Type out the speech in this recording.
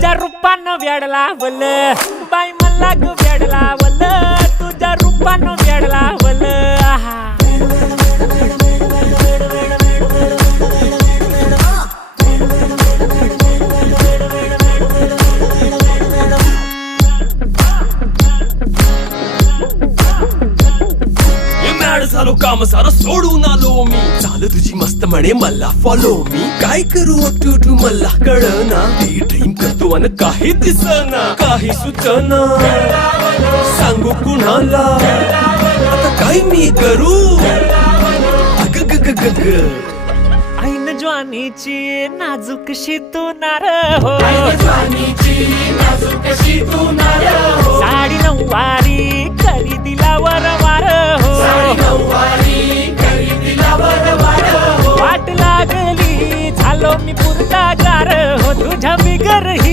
तुझ्या रूपानं वेड लावल बाई मला ग वेड लावल तुझ्या रूपानं वेड लावल आहा झालो काम सारं सोडून आलो मी चाल तुझी मस्त म्हणे मला फॉलो मी काय करू टू मला कळना ती ड्रीम करतो अन काही दिसना काही सुचना सांगू कुणाला आता काय मी करू अग ग ग ग ग ऐन ज्वानीची नाजूकशी तू नार हो साडी नऊवारी करी दिला वरवार हो वाट लागली झालो मी पुरता गार हो तुझ्या बिगर ही